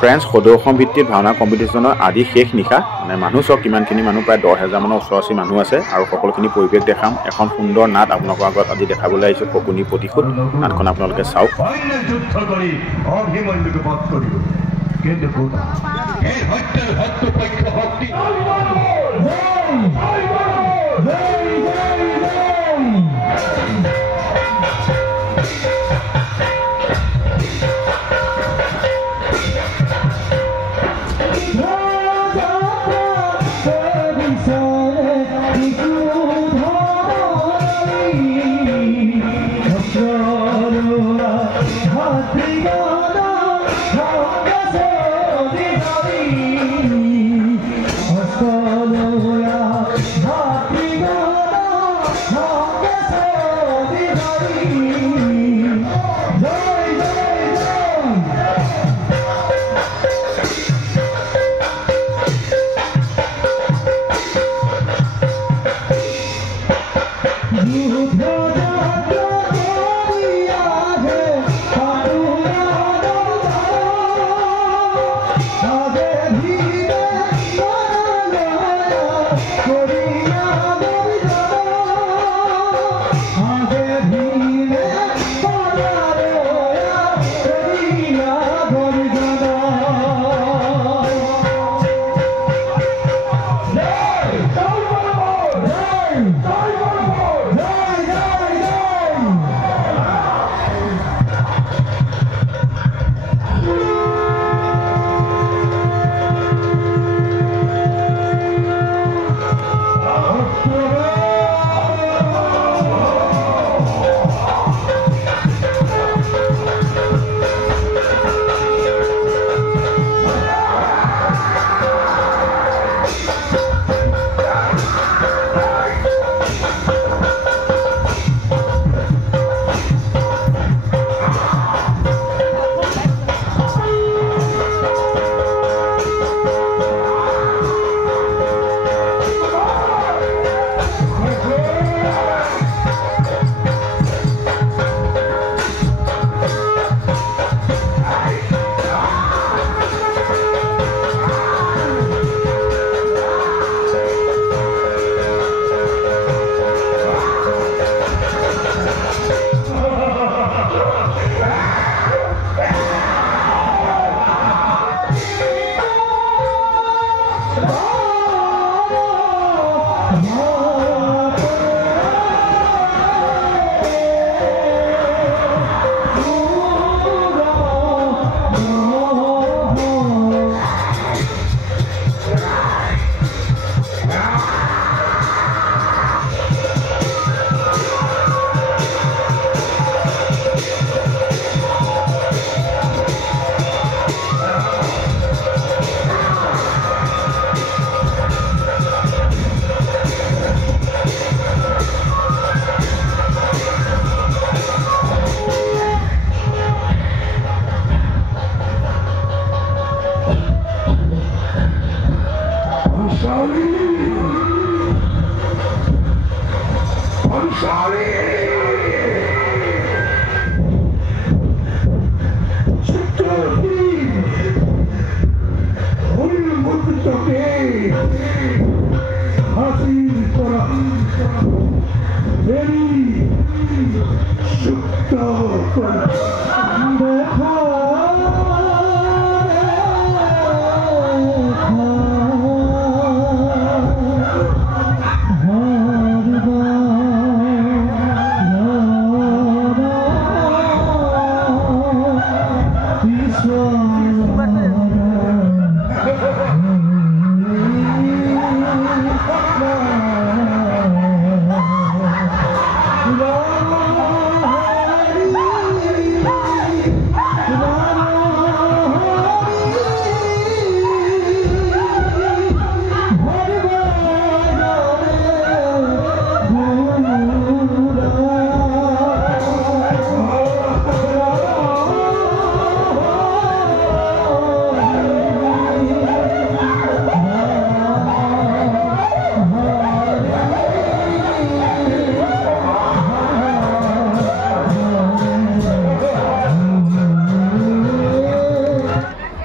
friends সদৌ অসম ভিত্তিত ভাওনা কম্পিটিশ্যনৰ আজি শেষ নিশা মানে মানুহ চাওক কিমানখিনি মানুহ প্ৰায় 10,000 মানৰ ওচৰা-ওচৰি মানুহ আছে আৰু সকলোখিনি পৰিৱেশ দেখাম এখন সুন্দৰ নাট আপোনালোকৰ আগত আজি দেখাবলৈ আহিছোঁ শকুনি প্ৰতিশোধ নাটখন আপোনালোকে চাওক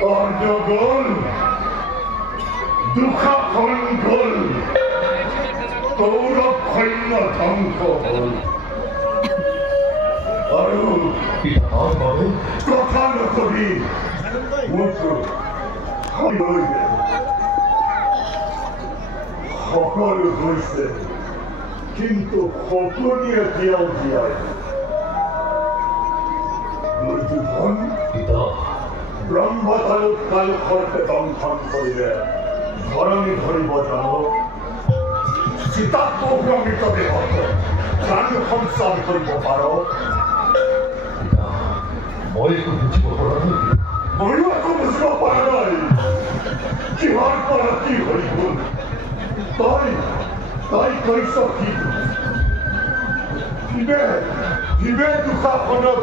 অৰ্ণগোল দুঃখাখন গল কৌৰব সৈন্য ধ্বংস হল আৰু কথা নকবি সকলো হৈছে কিন্তু সকলোৱে দিয়াও দিয়াই দুজন ব্ৰহ্মতালুক কালুখৰ্তে দংশন কৰিলে ধৰণী ধৰিব জানো চিতাত্মগ্ৰমিত দেহত প্ৰাণ সঞ্চাৰ কৰিব পাৰ মই একো বুজিব পৰা নাই ময়ো একো বুজিব পৰা নাই কিহৰ পৰা কি হৈ গ'ল তই কৈছ কি শিৱে দুখাখনক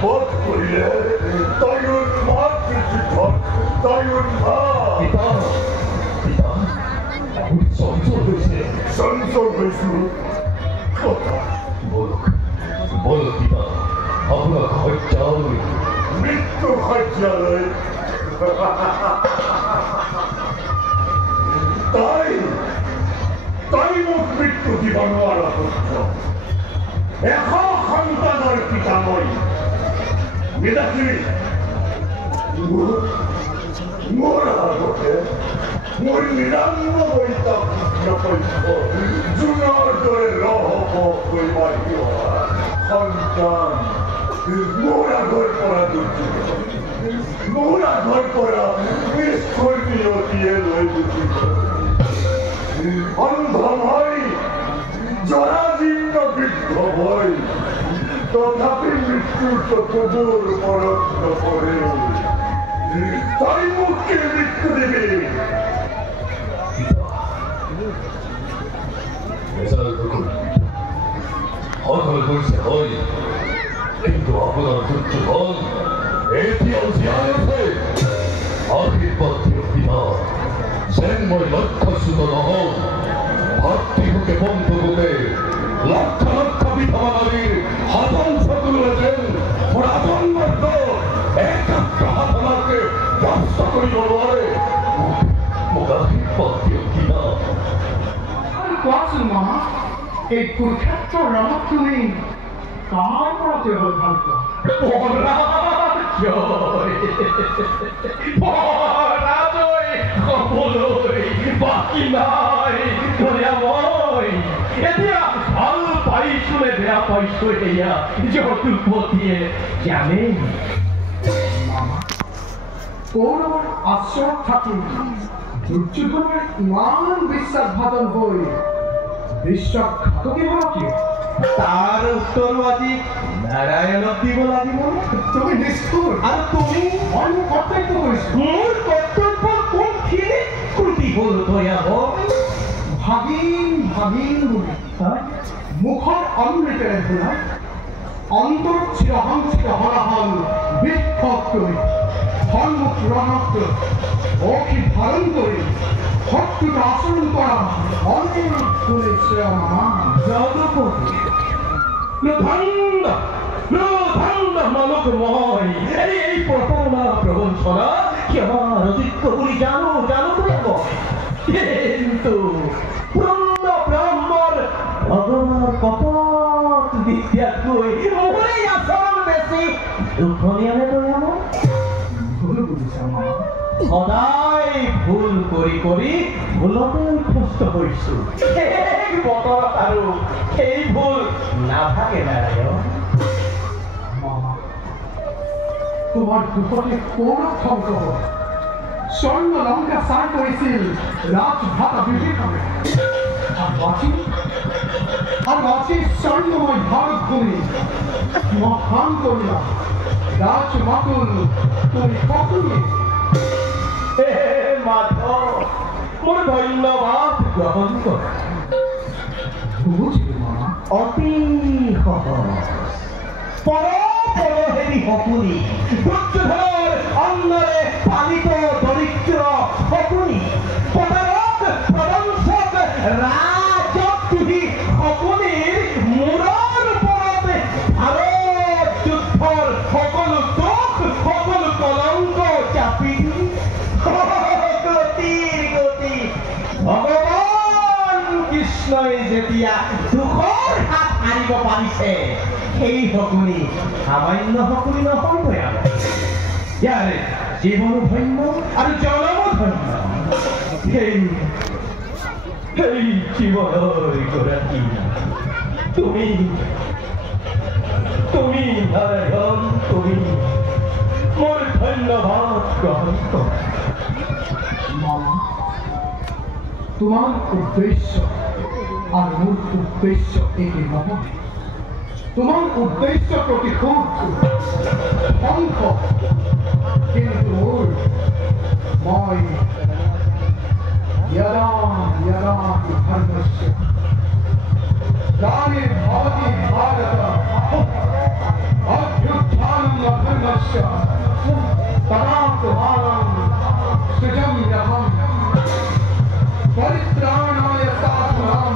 বধ কৰিলে তই উন্মাদ পৃথিৱীত তই উন্মাদ চঞ্চল হৈছো কথা বল পিতা আপোনাক শয্যালৈ মৃত্যু শয্যালৈ তই মোক মৃত্যু দিব নোৱাৰা পুত্ৰ এশ সন্তানৰ পিতা মই বিদাসী মোৰ আগতে মোৰ ৯৯টা পুত্ৰপক্ষ জোনৰ দৰে ৰহব কৰিব সন্তান মোৰ আগৰ পৰা মোৰ আগৰ পৰা নিষ্ঠুৰ নিয়তিয়ে লৈ গুচি অন্ধ ভয় জৰাজীৰ্ণ বৃদ্ধ ভয় তথাপি মৃত্যুৰ চকুবোৰ মনত নপৰে তই মোক কি মৃত্যু দিবি সকল কৈছে হয় কিন্তু আপোনাৰ দুৰ্যোধন এতিয়াও জীয়াই আছে আশীৰ্বাদ দিয়ক পিতা যেন মই লক্ষ্যচ্যুত নহওঁ ভাতৃহকে বন্ধুকে লক্ষ লক্ষ বিধবালীৰ সদন চকুৰে যেন মোৰ আজন্মত একাগ্ৰ সাধনাকে ব্যস্ত কৰিব নোৱাৰে মোক আশীৰ্বাদ দিয়ক পিতা কোৱাচোন মামা এই কুৰুক্ষেত্ৰৰ ৰণত তুমি কাৰ পৰা তেওঁ ভাল বাকী নাই এতিয়া ভাল পাইছো নে বেয়া পাইছো এয়া যতুপতিয়ে জানে মামা কৌৰৱৰ আশ্ৰয়ত থাকি দুৰ্যোধনৰ ইমান বিশ্বাসঘাতন হৈ বিশ্বাসঘাতকী হ'ল কিয় তাৰ উত্তৰো আজি নাৰায়ণক দিব লাগিব তুমি নিষ্ঠুৰ আৰু তুমি মই মোৰ কৰ্তব্য কৰিছো মোৰ কৰ্তব্য কোনখিনি ত্ৰুটি হ'ল দয়া ভাগিন বুলি মুখৰ অমৃতেৰে ভুলাই অন্তৰত চিৰসঞ্চিত হলাহল বিক্ষোভ কৰি সন্মুখ ৰণত অসি ধাৰণ কৰি শত্ৰুক আচৰণ কৰা অনেক শুনিছে মামা যদুপতি মানুহ মই এই প্ৰতাৰণা প্ৰবঞ্চনা ক্ষমা অযোগ্য বুলি জানো কিন্তু পূৰ্ণ ব্ৰহ্মৰ ভগৱানৰ কপট বিদ্যাতকৈ মোৰে আচৰণ বেছি দুখনীয়া নে দয়াম ভুল বুজিছা মামা সদায় ভুল কৰি ভুলতে কষ্ট হৈছো এই বতৰত আৰু এই ভুল নাথাকে নাৰায়ণ মামা তোমাৰ দুখতে কৌৰৱ ধ্বংস হ'ল স্বৰ্ণ লংকা চাৰ কৰিছিল ৰাজভ্ৰাতা বিভীষণে আৰু আজি স্বৰ্ণময় ভাৰত ভূমি মহান কৰিলা ৰাজমাতুল তুমি সকলোৱে মাধৱ মোৰ ধন্যবাদ গ্ৰহণ কৰা বুজিলো মামা অতি সহজ পৰহেৰি সপুনি দুৰ্যোধনৰ অন্নৰে পালিত দৰিদ্ৰ সপুনি পতাৰক প্ৰবঞ্চক ৰাজদ্ৰোহী সপুনিৰ মূৰৰ ওপৰত ভাৰত যুদ্ধৰ সকলো দুখ সকলো কলংক চাপি কৃষ্ণই যেতিয়া দুখৰ হাত আনিব পাৰিছে সেই শকুনি সামান্য শকুনি নহয়গৈ আৰু ইয়াৰে জীৱনো ধন্য আৰু জনমো ধন্য সেই জীৱনৰ গৰাকী তুমি নাৰায়ণ তুমি মোৰ ধন্যবাদ গ্ৰহণ কৰা মামা তোমাৰ উদ্দেশ্য আৰু মোৰ উদ্দেশ্য একে নহয় তোমাৰ উদ্দেশ্য প্ৰতিশোধ ধ্বংস কিন্তু মোৰ মই यदा यदा धर्मस्य ग्लानिर्भवति भारत अभ्युत्थानम् अधर्मस्य तदात्मानं सृजाम्यहम् परित्राणाय साधूनां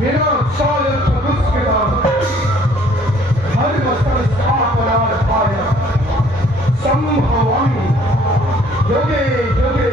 विनाशाय च दुष्कृतां धर्मसंस्थापनार्थाय सम्भवामि युगे युगे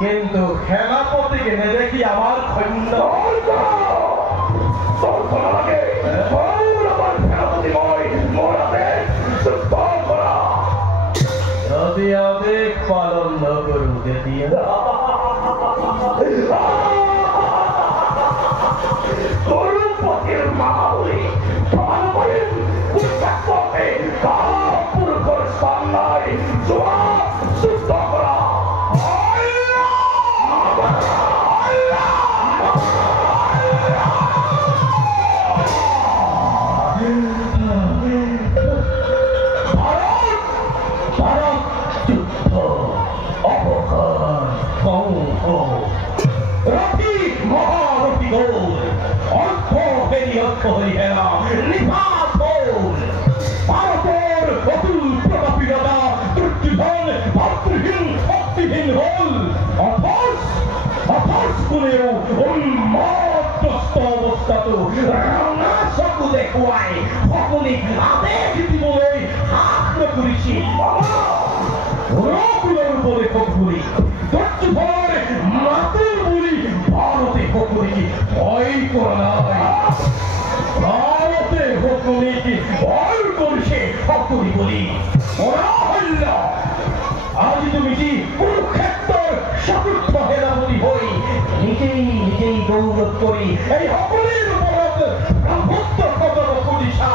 কিন্তু সেনাপতিকে নেদেখি আমাৰ সৈন্য যদি আদেশ পালন নকৰো তেতিয়া গৰুপতিৰ মাউৰি পুৰুষৰ স্থান নাই যোৱা যুদ্ধ কৰা দেখুৱাই সকলোক আদেশ দিবলৈ হাত নকৰিছিল উপদেশক বুলি মাতুৰ বুলি ভাৰতে সকলোকে ভয় কৰা নাই ভাৰতে সকলোকে ভয় কৰিছে সকলো বুলি আজি তুমি যি কুৰুক্ষেত্ৰৰ চতুৰ্থ সেনাপতি হৈ নিজেই গৌৰৱ কৰি এই সকলোৰে ওপৰত ব্ৰহ্মত্ব কদম কৰিছা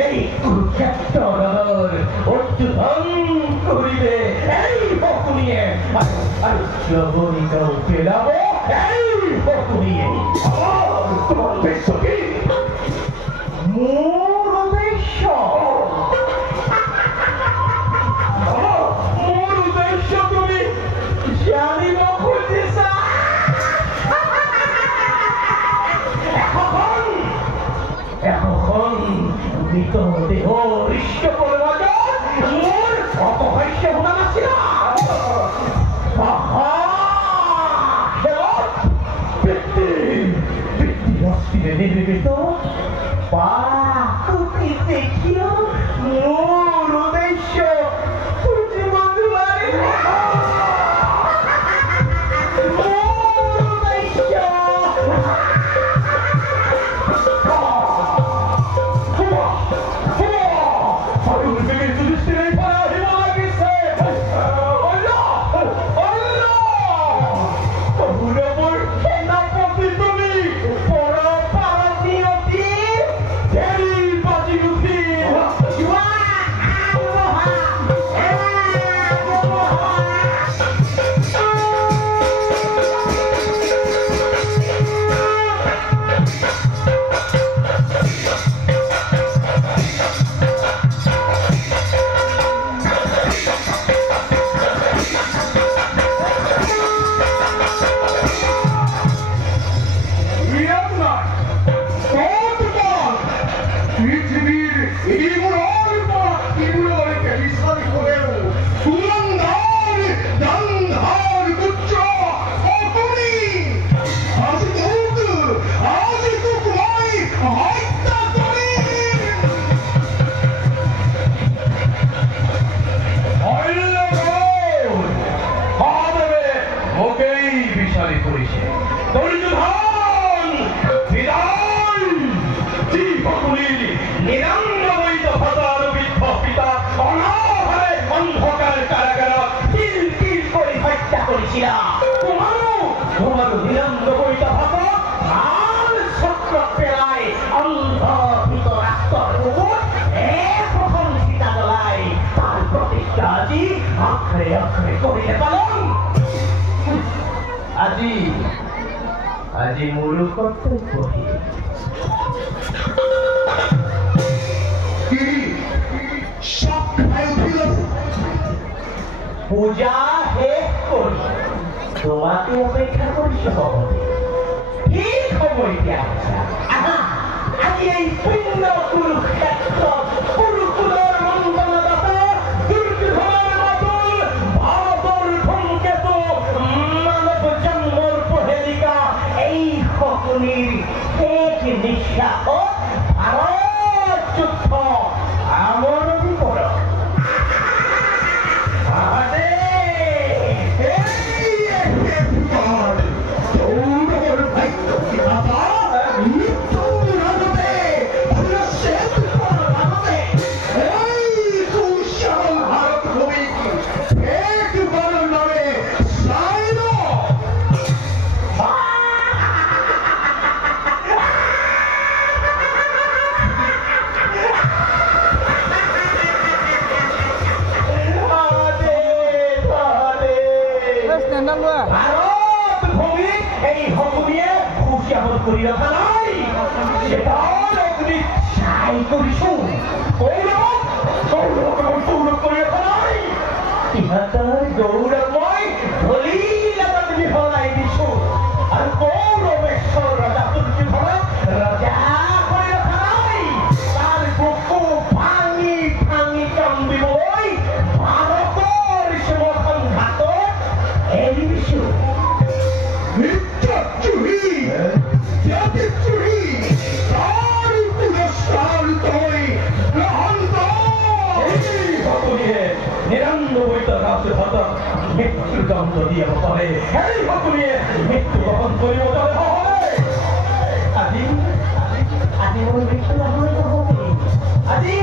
এই কুৰুক্ষেত্ৰৰ উদ্বোধন কৰিলে এই সকলোৱে আৰু শ্ৰৱণিকাও পেলাব এই সকলোৱে তোমাৰ উদ্দেশ্য কি মোৰ উদ্দেশ্য তুমি জানিব খুজিছা এখন মৃতদেহ ঋষ্ট পৰিমাণত মোৰ অপহাস্য শুনা নাছিলা বৃত্তি নিৰ্মিত কৰিছে দুৰ্যোধন বিদায় যি সকলিৰ নিৰান্নবৈত ভাষা আৰু বৃদ্ধ পিতা অনাহাৰে অন্ধকাৰ কাৰাগাৰত তিল তিল কৰি হত্যা কৰিছিলা তোমাৰো নিৰান্নবৈত ভাষা ভাল চক্ৰ পেলাই অন্ধ ভিতৰ ৰাষ্ট্ৰৰ ৰূপত প্ৰথম চিতা জ্বলাই তাৰ প্ৰতিজ্ঞা আজি আখৰে আখৰে কৰিলে পালন আজি মোৰো কৰ্তব্য পূজা শেষ কৰি তোমাকে অপেক্ষা কৰিছো ঠিক সময় দিয়া আজি এই পুণ্য কুৰুক্ষেত্ৰত কুৰুকুলৰ মণ্ডলদাতা দুৰ্যোধনৰ মাতুল ভাৰতৰ ধূমকেতু মানৱ জন্মৰ প্ৰহেলিকা এই শকুনিৰ শেষ নিশ্বাসত ভাৰত যুদ্ধ আমৰনি পৰক কৰি ৰখা নাই সেটাৰ অগ্নি চাই কৰিছোঁ গৌৰৱ কৰি ৰখা নাই সিহঁতৰ গৌৰৱ মই ধলি লগত মিহলাই দিছোঁ আৰু গৌৰৱেশ্বৰ ৰজা দুৰ্যোধনক ৰজা কৰি ৰখা নাই তাৰ বুকু ভাঙি ভাঙি কান্দিবলৈ ভাৰতৰ সমৰ্থন ঘাটত এৰি দিছোঁ নিৰান্নবৈত ৰাজহাতক মৃত্যুদণ্ড দিয়াব পাৰে সেই সকলোৱে মৃত্যু গ্ৰহণ কৰিব পাৰে আজি মোৰ মৃত্যু নহয় আজি